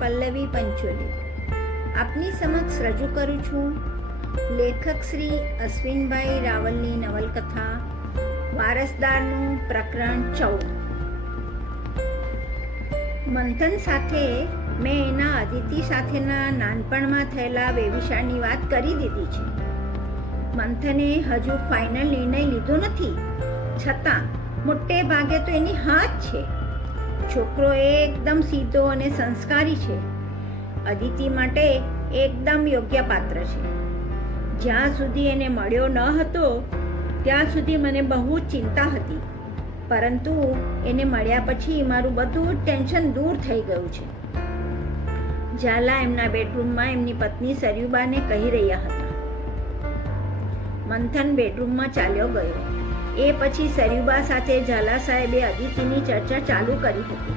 પલ્લવી પંચોલી આપની સમક્ષ રજૂ કરું છું લેખક શ્રી અશ્વિનભાઈ રાવલની નવલકથા વારસદારનું પ્રકરણ 14। મંથન સાથે મેં એના અદિતિ સાથેના નાનપણમાં થયેલા વેવિશાળની વાત કરી દીધી છે। મંથને હજુ ફાઇનલ નિર્ણય લીધો નથી, છતાં મોટે ભાગે તો એની હા જ છે। છોકરો એકદમ સીધો અને સંસ્કારી છે। અદિતિ માટે એકદમ યોગ્ય પાત્ર છે। જ્યાં સુધી એને મળ્યો ન હતો ત્યાં સુધી મને બહુ જ ચિંતા હતી, પરંતુ એને મળ્યા પછી મારું બધું જ ટેન્શન દૂર થઈ ગયું છે। ઝાલા એમના બેડરૂમમાં એમની પત્ની સરયુબાને કહી રહ્યા હતા। મંથન બેડરૂમમાં ચાલ્યો ગયો। એ પછી સરયુબા સાથે ઝાલા સાહેબે અદિતિની ચર્ચા ચાલુ કરી હતી।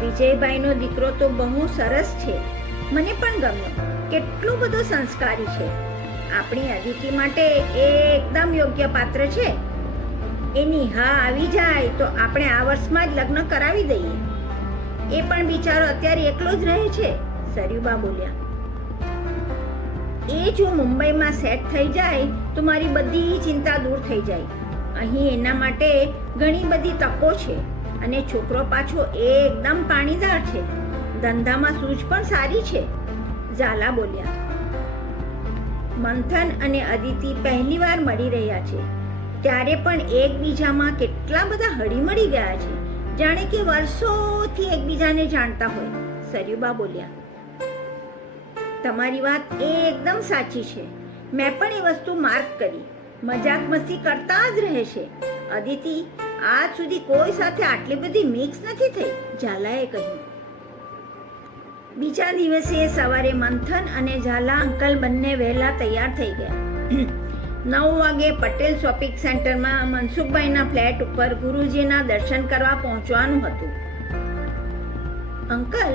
વિજયભાઈનો દીકરો તો બહુ સરસ છે, મને પણ ગમ્યો, કેટલો બધો સંસ્કારી છે। આપણી અદિતિ માટે એ એકદમ યોગ્ય પાત્ર છે। એની હા આવી જાય તો આપણે આ વર્ષમાં જ લગ્ન કરાવી દઈએ। એ પણ બિચારો અત્યારે એકલો જ રહે છે, સરયુબા બોલ્યા। એ જો મુંબઈમાં સેટ થઈ જાય તો મારી બધી ચિંતા દૂર થઈ જાય। અહીં એના માટે ઘણી બધી તકો છે અને છોકરો પાછો એકદમ પાણીદાર છે, ધંધામાં સૂઝ પણ સારી છે, ઝાલા બોલ્યા। મંથન અને અદિતિ પહેલીવાર મળી રહ્યા છે, ત્યારે પણ એકબીજામાં કેટલા બધા હળીમળી ગયા છે, જાણે કે વર્ષોથી એકબીજાને જાણતા હોય, સરયુબા બોલ્યા। તમારી વાત એકદમ સાચી છે, મેં પણ એ વસ્તુ માર્ક કરી। મજાક મસ્તી કરતા જ રહે છે। અદિતિ આજ સુધી કોઈ સાથે આટલી બધી મિક્સ નથી થઈ, ઝાલાએ કહ્યું। બીજા દિવસે સવારે મંથન અને ઝાલા અંકલ બંને વહેલા તૈયાર થઈ ગયા। 9 વાગે પટેલ શોપિંગ સેન્ટરમાં મનસુખભાઈના ફ્લેટ ઉપર ગુરુજીના દર્શન કરવા પહોંચવાનું હતું। અંકલ,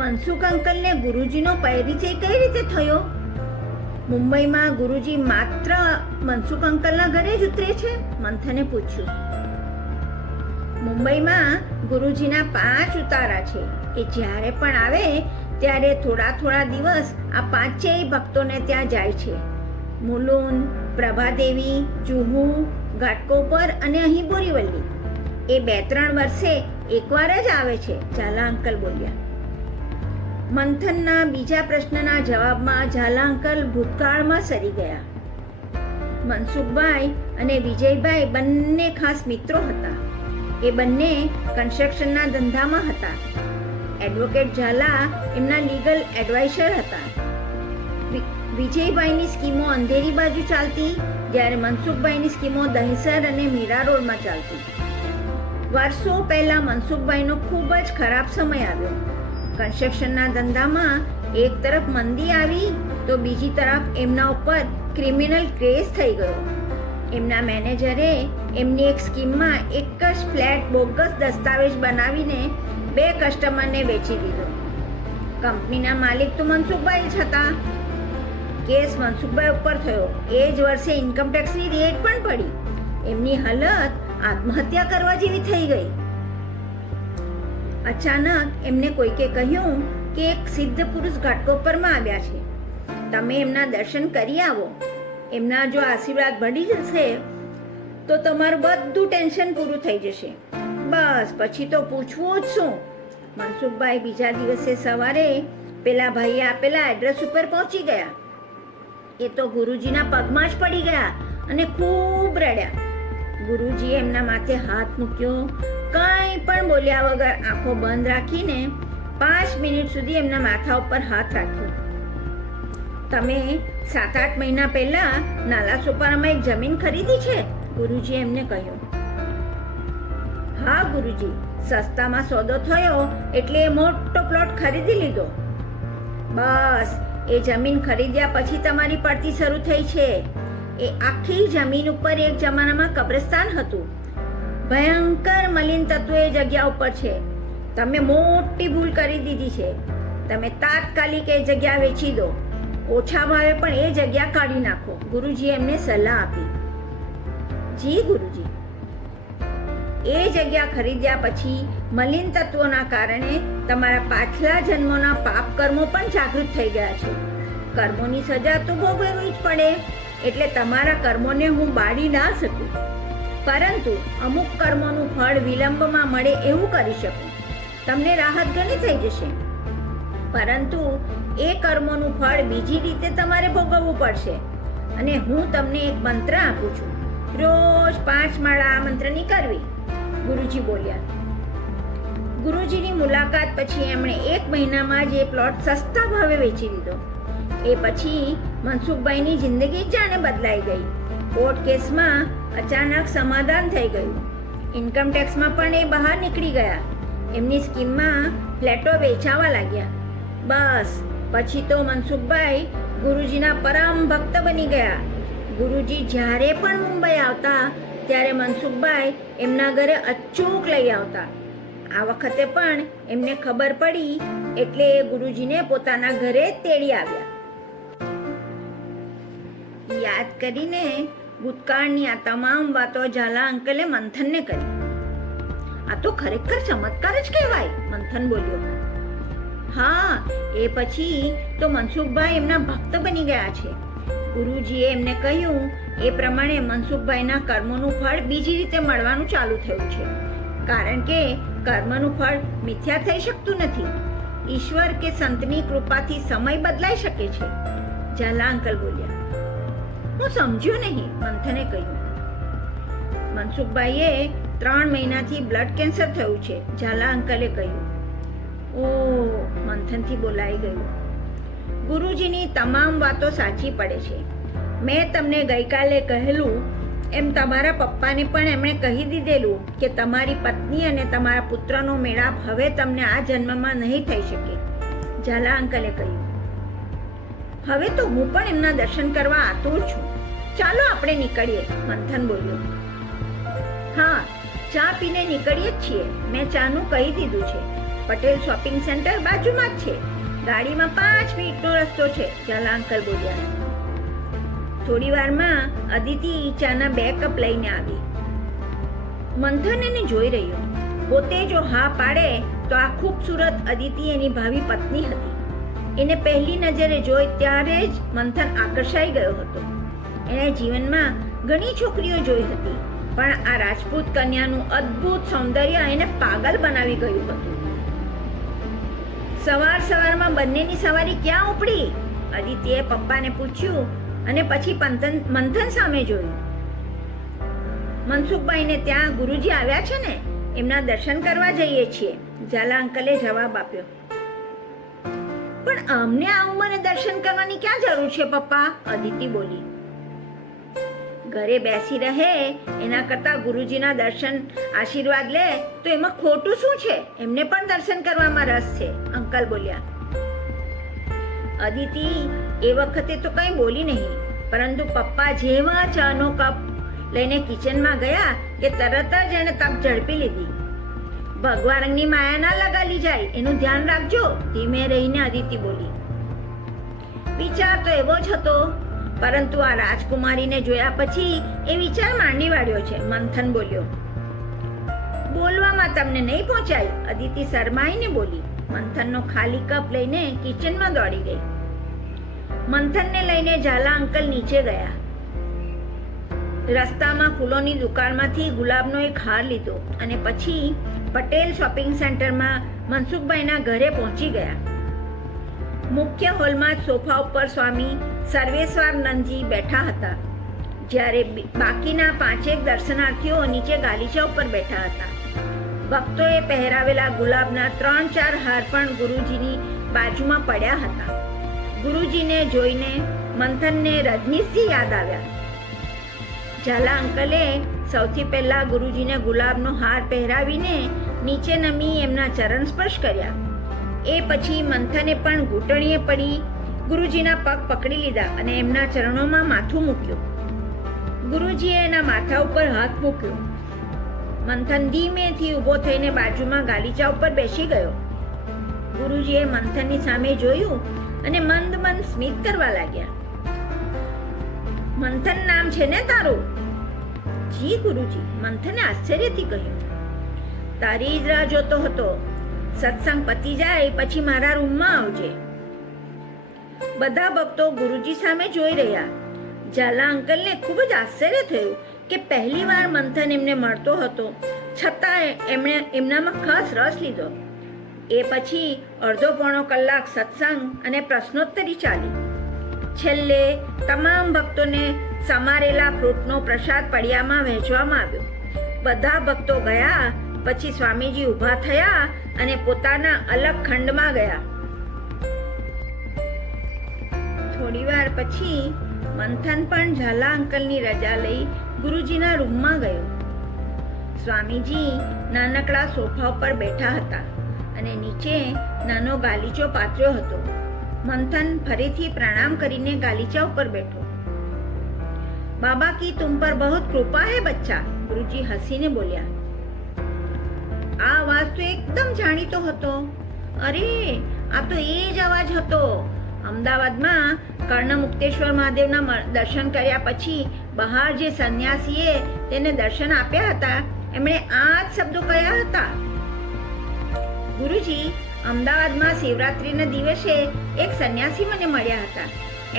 મનસુખ અંકલને ગુરુજીનો પરિચય કઈ રીતે થયો? મુંબઈમાં ગુરુજી માત્ર મનસુખ અંકલના ઘરે જ ઉતરે છે? મંથને પૂછ્યું। મુંબઈમાં ગુરુજીના 5 ઉતારા છે। એ જ્યારે પણ આવે ત્યારે થોડા દિવસ આ 5 ભક્તોને ત્યાં જાય છે। મુલુંડ, પ્રભાદેવી, જુહુ, ઘાટકોપર અને અહીં બોરીવલી। એ 2-3 વર્ષે એકવાર જ આવે છે, ઝાલા અંકલ બોલ્યા। મંથનના બીજા પ્રશ્નના જવાબમાં ઝાલા અંકલ ભૂતકાળમાં સરી ગયા। મનસુખભાઈ અને વિજયભાઈ બંને ખાસ મિત્રો હતા। એ બંને કન્સ્ટ્રક્શનના ધંધામાં હતા। એડવોકેટ ઝાલા એમના લીગલ એડવાઇઝર હતા। વિજયભાઈની સ્કીમો અંધેરી બાજુ ચાલતી, જ્યારે મનસુખભાઈની સ્કીમો દહીસર અને મીરા રોડમાં ચાલતી। વર્ષો પહેલા મનસુખભાઈનો ખૂબ જ ખરાબ સમય આવ્યો। કન્સ્ટ્રક્શનના ધંધામાં એક તરફ મંદી આવી તો બીજી તરફ એમના ઉપર ક્રિમિનલ કેસ થઈ ગયો। એમના મેનેજરે એમની એક સ્કીમમાં એક જ ફ્લેટ બોગસ દસ્તાવેજ બનાવીને 2 કસ્ટમરને વેચી દીધો। કંપનીના માલિક તો મનસુખભાઈ જ હતા। કેસ મનસુખભાઈ ઉપર થયો। એ જ વર્ષે ઇન્કમટેક્સની રેડ પણ પડી। એમની હાલત આત્મહત્યા કરવા જેવી થઈ ગઈ। અચાનક એમને કોઈકે કહ્યું કે એક સિદ્ધ પુરુષ ઘાટકોપરમાં આવ્યા છે, તમે એમના દર્શન કરી આવો। એમના જો આશીર્વાદ મળી જશે તો તમારું બધું ટેન્શન પૂરું થઈ જશે। બસ પછી તો પૂછવું જ શું। મનસુખભાઈ બીજા દિવસે સવારે પેલા ભાઈએ આપેલા એડ્રેસ ઉપર પહોંચી ગયા। એ તો ગુરુજીના પગમાં જ પડી ગયા અને ખૂબ રડ્યા। ગુરુજીએ એમના માથે હાથ મૂક્યો, કંઈ પણ બોલ્યા વગર આંખો બંધ રાખીને 5 મિનિટ સુધી એમના માથા ઉપર હાથ રાખ્યો। તમે 7-8 મહિના પહેલા નાલાસોપારામાં એક જમીન ખરીદી છે? ગુરુજીએ એમને કહ્યું। હા ગુરુજી, સસ્તામાં સોદો થયો એટલે મોટો પ્લોટ ખરીદી લીધો। બસ એ જમીન ખરીદ્યા પછી તમારી પડતી શરૂ થઈ છે। એ આખી જમીન ઉપર એક જમાનામાં કબ્રસ્તાન હતું। ભયંકર મલિન તત્વો એ જગ્યા ઉપર છે। તમે મોટી ભૂલ કરી દીધી છે। તમે તાત્કાલિક એ જગ્યા વેચી દો, ઓછા ભાવે પણ એ જગ્યા કાઢી નાખો, ગુરુજીએ એમને સલાહ આપી। જી ગુરુજી। એ જગ્યા ખરીદ્યા પછી મલિન તત્વોના કારણે તમારા પાછલા જન્મોના પાપ કર્મો પણ જાગૃત થઈ ગયા છે. કર્મોની સજા તો ભોગવવી જ પડે, એટલે તમારા કર્મોને હું બાળી ના શકું, પરંતુ અમુક કર્મોનું ફળ વિલંબમાં મળે એવું કરી શકું. તમને રાહત ઘણી થઈ જશે, પરંતુ એ કર્મોનું ફળ બીજી રીતે તમારે ભોગવવું પડશે. અને હું તમને એક મંત્ર આપું છું, રોજ 5 માળા આ મંત્રની કરવી. ગુરુજી બોલ્યા. ગુરુજીની મુલાકાત પછી એમણે 1 મહિનામાં જ એ પ્લોટ સસ્તા ભાવે વેચી દીધો. એ પછી મનસુખભાઈની જિંદગી જાણે બદલાઈ ગઈ. કોર્ટ કેસમાં અચાનક સમાધાન થઈ ગયું. ઇન્કમ ટેક્સમાં પણ એ બહાર નીકળી ગયા. એમની સ્કીમમાં ફ્લેટો વેચાવા લાગ્યા. બસ પછી તો મનસુખભાઈ ગુરુજીના પરમ ભક્ત બની ગયા. ગુરુજી જ્યારે પણ મુંબઈ આવતા ત્યારે મનસુખભાઈ એમના ઘરે અચૂક લઈ આવતા. આ વખતે પણ એમને ખબર પડી એટલે એ ગુરુજીને પોતાના ઘરે તેડી આવ્યા. યાદ કરીને ભૂતકાળની આ તમામ વાતો ઝાલા અંકલે મંથનને કરી. આ તો ખરેખર ચમત્કાર જ કહેવાય, મંથન બોલ્યો. હા, એ પછી તો મનસુખભાઈ એમના ભક્ત બની ગયા છે. ગુરુજીએ એમને કહ્યું એ પ્રમાણે મનસુખભાઈના કર્મોનું ફળ બીજી રીતે મળવાનું ચાલુ થયું છે, કારણ કે કર્મનું ફળ મિથ્યા થઈ શકતું નથી. ઈશ્વર કે સંતની કૃપાથી સમય બદલાઈ શકે છે. ઝાલા અંકલ બોલ્યા. હું સમજ્યો નહીં, મંથને કહ્યું. મનસુખભાઈએ 3 મહિનાથી બ્લડ કેન્સર થયું છે, ઝાલા અંકલે કહ્યું. ઓ, મંથનથી બોલાઈ ગયું. ગુરુજીની તમામ વાતો સાચી પડે છે. મેં તમને ગઈકાલે કહેલું એમ તમારા પપ્પાને પણ એમણે કહી દીધેલું કે તમારી પત્ની અને તમારા પુત્રનો મેળાપ હવે તમને આ જન્મમાં નહીં થઈ શકે, ઝાલા અંકલે કહ્યું. હવે તો હું પણ એમના દર્શન કરવા આતુર છું. ચાલો આપણે નીકળીએ, મંથન બોલ્યો. હા, ચા પીને નીકળીએ જ છીએ. મેં ચાનું કહી દીધું છે. પટેલ શોપિંગ સેન્ટર બાજુમાં જ છે. ગાડીમાં 5 મિનિટનો રસ્તો છે, ઝાલા અંકલ બોલ્યા. થોડી વારમાં અદિતિ ચાના 2 કપ લઈને આવી. મંથન એને જોઈ રહ્યો. પોતે જો હા પાડે તો આ ખૂબસૂરત અદિતિ એની ભાવિ પત્ની હતી. એને પહેલી નજરે જોઈ ત્યારે જ મંથન આકર્ષાઈ ગયો હતો. એણે જીવનમાં ઘણી છોકરીઓ જોઈ હતી, પણ આ રાજપૂત કન્યાનું અદ્ભુત સૌંદર્ય એને પાગલ બનાવી ગયું હતું. સવારમાં બંનેની સવારી ક્યાં ઉપડી? અદિતિએ પપ્પાને પૂછ્યું અને પછી મંથન સામે જોયું. મનસુખભાઈને ત્યાં ગુરુજી આવ્યા છે ને, એમના દર્શન કરવા જઈએ છીએ, ઝાલા અંકલે જવાબ આપ્યો. પણ અમને આ ઉંમરે દર્શન કરવાની ક્યાં જરૂર છે પપ્પા? અદિતિ બોલી. ઘરે બેસી રહે એના કરતા ગુરુજીના દર્શન આશીર્વાદ લે તો એમાં ખોટું શું છે? એમને પણ દર્શન કરવામાં રસ છે, અંકલ બોલ્યા. અદિતિ એ વખતે તો કંઈ બોલી નહીં, પરંતુ પપ્પા જેવા ચાનો કપ લઈને કિચનમાં ગયા કે તરત જ એણે તક ઝડપી લીધી. ભગવા રંગની માયા ના લગાડી જાય એનું ધ્યાન રાખજો, ધીમે રહીને અદિતિ બોલી. વિચાર તો એવો જ હતો, પરંતુ આ રાજકુમારીને જોયા પછી એ વિચાર માંડી વાળ્યો છે, મંથન બોલ્યો. બોલવામાં તમને નહીં પહોંચાય, અદિતિ શરમાઈને બોલી. મંથનનો ખાલી કપ લઈને કિચનમાં દોડી ગઈ. મંથનને લઈને ઝાલા અંકલ નીચે ગયા. રસ્તામાં ફૂલોની દુકાનમાંથી ગુલાબનો એક હાર લીધો અને પછી પટેલ શોપિંગ સેન્ટરમાં મનસુખભાઈના ઘરે પહોંચી ગયા. મુખ્ય હોલમાં સોફા ઉપર સ્વામી સર્વેશ્વરાનંદજી બેઠા હતા, જ્યારે બાકીના 5 દર્શનાર્થીઓ નીચે ગાલીચા ઉપર બેઠા હતા. ભક્તોએ પહેરાવેલા ગુલાબના 3-4 હાર પણ ગુરુજીની બાજુમાં પડ્યા હતા. ગુરુજીને જોઈને મંથનને રજનીશજી યાદ આવ્યા. ઝાલા અંકલે સૌથી પહેલા ગુરુજીને ગુલાબનો હાર પહેરાવીને નીચે નમી એમના ચરણ સ્પર્શ કર્યા. એ પછી મંથને પણ ઘૂંટણીએ પડી ગુરુજીના પગ પકડી લીધા અને એમના ચરણોમાં માથું મૂક્યું. ગુરુજીએ એના માથા ઉપર હાથ મૂક્યો. મંથન ધીમેથી ઊભો થઈને બાજુમાં ગાલીચા ઉપર બેસી ગયો. ગુરુજીએ મંથનની સામે જોયું અને મંદ સ્મિત કરવા લાગ્યા. મંથન નામ છે ને તારું? જી ગુરુજી, મંથને આશ્ચર્યથી કહ્યું. તારી જ રાહ જોતો હતો. સત્સંગ પતી જાય પછી મારા રૂમમાં આવજે. બધા ભક્તો ગુરુજી સામે જોઈ રહ્યા. ઝાલા અંકલને ખૂબ જ આશ્ચર્ય થયું કે પહેલી વાર મંથન એમને મળતો હતો, છતાં એમણે એમનામાં ખાસ રસ લીધો. એ પછી અડધો પોણો કલાક સત્સંગ અને પ્રશ્નોત્તરી ચાલી. છેલ્લે તમામ ભક્તોને સમારેલા ફ્રૂટનો પ્રસાદ પડિયામાં વહેંચવામાં આવ્યો. બધા ભક્તો ગયા પછી સ્વામીજી ઊભા થયા અને પોતાના અલગ ખંડમાં ગયા. થોડી વાર પછી મંથન પણ ઝાલા અંકલની રજા લઈ ગુરુજીના રૂમમાં ગયો. સ્વામીજી નાનકડા સોફા ઉપર બેઠા હતા અને નીચે નાનો ગાલીચો પાથર્યો હતો. મંથન ફરીથી પ્રણામ કરીને ગાલીચા ઉપર બેઠો. બાબા કી તુમ પર બહુત કૃપા હૈ બચ્ચા, ગુરુજી હસીને બોલ્યા. આ અવાજ તો એકદમ જાણીતો હતો. અરે, આ તો એ જ અવાજ હતો. અમદાવાદમાં કર્ણમુક્તેશ્વર મહાદેવના દર્શન કર્યા પછી બહાર જે સંન્યાસીએ તેને દર્શન આપ્યા હતા, એમણે આ જ શબ્દો કહ્યા હતા. ગુરુજી, અમદાવાદમાં શિવરાત્રીના દિવસે એક સંન્યાસી મને મળ્યા હતા.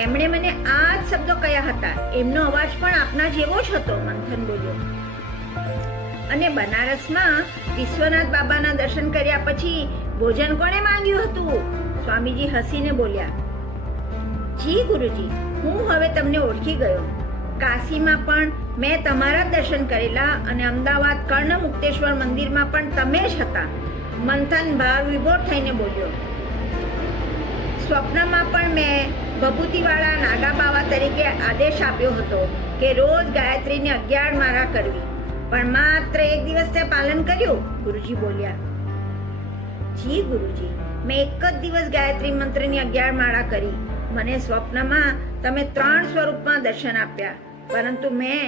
એમણે મને આ જ શબ્દો કહ્યા હતા. એમનો અવાજ પણ આપના જેવો જ હતો, મંથન બોલ્યો. અને બનારસમાં વિશ્વનાથ બાબાના દર્શન કર્યા પછી ભોજન કોણે માંગ્યું હતું? સ્વામીજી હસીને બોલ્યા. જી ગુરુજી, હું હવે તમને ઓળખી ગયો. કાશીમાં પણ મેં તમારા દર્શન કરેલા અને અમદાવાદ કર્ણમુક્તેશ્વર મંદિરમાં પણ તમે જ હતા. મંથન ભાવ વિભોર થઈને બોલ્યો. સ્વપ્નમાં પણ મેં ભભૂતિવાળા નાગા બાવા તરીકે આદેશ આપ્યો હતો કે રોજ ગાયત્રીને 11 માળા કરવી, પણ માત્ર એક દિવસ તે પાલન કર્યું, ગુરુજી બોલ્યા. જી ગુરુજી, મેં એક જ દિવસ ગાયત્રી મંત્રની 11 માળા કરી. મને સ્વપ્નમાં તમે 3 સ્વરૂપમાં દર્શન આપ્યા, પરંતુ મેં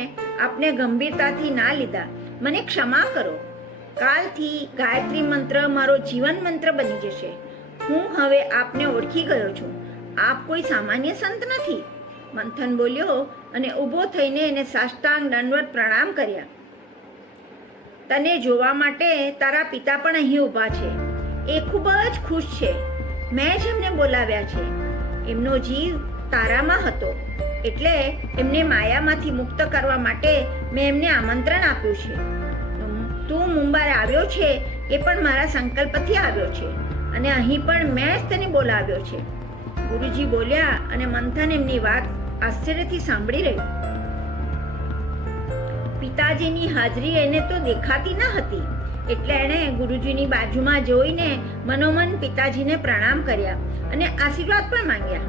આપને ગંભીરતાથી ના લીધા. મને ક્ષમા કરો. કાલથી ગાયત્રી મંત્ર મારો જીવન મંત્ર બની જશે. હું હવે આપને ઓળખી ગયો છું. આપ કોઈ સામાન્ય સંત નથી, મંથન બોલ્યો અને ઊભો થઈને એને સાષ્ટાંગ દંડવત પ્રણામ કર્યા. તને જોવા માટે તારા પિતા પણ અહીં ઊભા છે. એ ખૂબ જ ખુશ છે. મેં જ એમને બોલાવ્યા છે. એમનો જીવ તારામાં હતો, એટલે એમને માયામાંથી મુક્ત કરવા માટે મેં એમને આમંત્રણ આપ્યું છે. તું મુંબઈ આવ્યો છે એ પણ મારા સંકલ્પથી આવ્યો છે, અને અહીં પણ મેં જ તને બોલાવ્યો છે, ગુરુજી બોલ્યા. અને મંથન એમની વાત આશ્ચર્યથી સાંભળી રહ્યું. પિતાજીની હાજરી એને તો દેખાતી ન હતી, એટલે એણે ગુરુજીની બાજુમાં જોઈને મનોમન પિતાજીને પ્રણામ કર્યા અને આશીર્વાદ પણ માંગ્યા.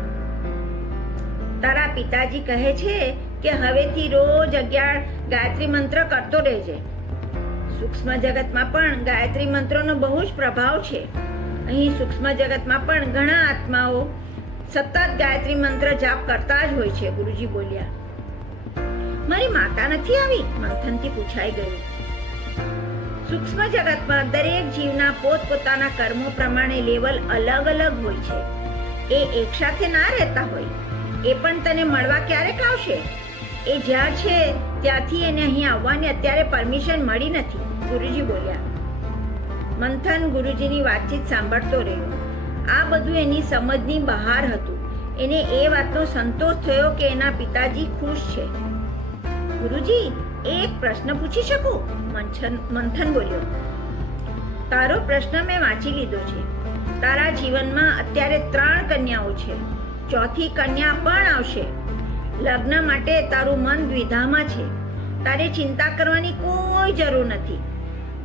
તારા પિતાજી કહે છે કે હવેથી રોજ 11 ગાયત્રી મંત્ર કરતો રહેજે. સૂક્ષ્મ જગતમાં પણ ગાયત્રી મંત્રનો બહુ જ પ્રભાવ છે. અહીં સૂક્ષ્મ જગતમાં પણ ઘણા આત્માઓ સતત ગાયત્રી મંત્ર જાપ કરતા જ હોય છે, ગુરુજી બોલ્યા. મારી માતા નથી આવી? મંથનથી પૂછાઈ ગયું. સૂક્ષ્મ જગતમાં દરેક જીવના પોતપોતાના કર્મો પ્રમાણે લેવલ અલગ અલગ હોય છે. એ એકસાથે ના રહેતા હોય. એ પણ તને મળવા ક્યારેક આવશે. એ જ્યાં છે ત્યાંથી એને અહીં આવવાની અત્યારે પરમિશન મળી નથી, ગુરુજી બોલ્યા. મંથન ગુરુજીની વાતચીત સાંભળતો રહ્યો. આ બધું એની સમજની બહાર હતું. એને એ વાતનો સંતોષ થયો કે એના પિતાજી ખુશ છે. ગુરુજી, એક પ્રશ્ન પૂછી શકું? મંથન બોલ્યો. તારો પ્રશ્ન મેં વાંચી લીધો છે. તારા જીવનમાં અત્યારે 3 કન્યાઓ છે. 4થી કન્યા પણ આવશે. લગ્ન માટે તારું મન દ્વિધામાં છે. તારે ચિંતા કરવાની કોઈ જરૂર નથી.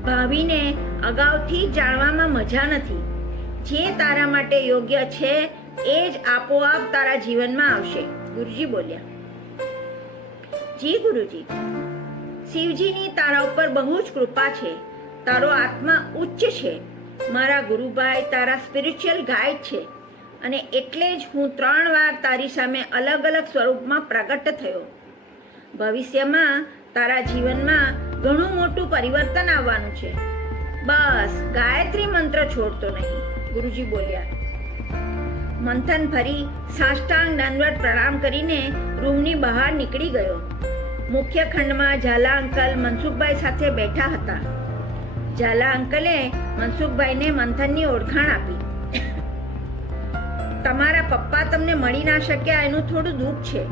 ભાવિને અગાઉથી જાણવામાં મજા નથી. જે તારા માટે યોગ્ય છે એ જ આપોઆપ તારા જીવનમાં આવશે, ગુરુજી બોલ્યા. જી ગુરુજી, શિવજીની તારા ઉપર બહુ જ કૃપા છે. તારો આત્મા ઉચ્ચ છે. મારા ગુરુભાઈ તારા સ્પિરિચ્યુઅલ ગાઈડ છે, અને એટલે જ હું 3 વાર તારી સામે અલગ અલગ સ્વરૂપમાં પ્રગટ થયો. ભવિષ્યમાં તારા જીવનમાં ઘણું મોટું પરિવર્તન આવવાનું છે. બસ ગાયત્રી મંત્ર છોડતો નહીં, ગુરુજી બોલ્યા. મંથન ફરી સાષ્ટાંગ દંડવત પ્રણામ કરીને રૂમની બહાર નીકળી ગયો. મુખ્ય ખંડમાં ઝાલા અંકલ મનસુખભાઈ સાથે બેઠા હતા. ઝાલા અંકલે મનસુખભાઈને મંથનની ઓળખાણ આપી. તમારા પપ્પા તમને મળી ના શક્યા એનું થોડું દુઃખ છે.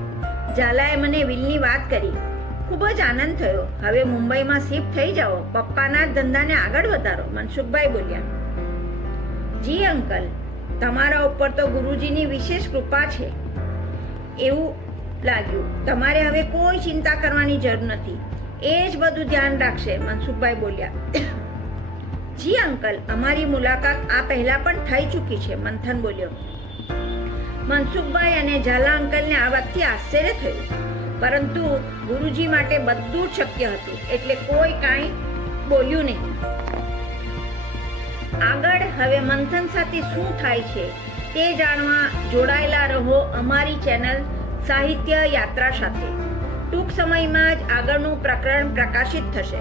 ઝાલાએ મને વિલની વાત કરી. ખૂબ જ આનંદ થયો. હવે મુંબઈમાં શિફ્ટ થઈ જાઓ, પપ્પાના જ ધંધાને આગળ વધારો, મનસુખભાઈ બોલ્યા. જી અંકલ, તમારા ઉપર તો ગુરુજીની વિશેષ કૃપા છે એવું લાગ્યું. તમારે હવે કોઈ ચિંતા કરવાની જરૂર નથી, એ જ બધું ધ્યાન રાખશે, મનસુખભાઈ બોલ્યા. જી અંકલ, અમારી મુલાકાત આ પહેલા પણ થઈ ચૂકી છે, મંથન બોલ્યો. મનસુખભાઈ અને ઝાલા અંકલને આ વાતથી આશ્ચર્ય થયું, પરંતુ ગુરુજી માટે બધું જ શક્ય હતું, એટલે કોઈ કાંઈ બોલ્યું નહીં. આગળ હવે મંથન સાથે શું થાય છે તે જાણવા જોડાયેલા રહો અમારી ચેનલ સાહિત્ય યાત્રા સાથે. ટૂંક સમયમાં જ આગળનું પ્રકરણ પ્રકાશિત થશે.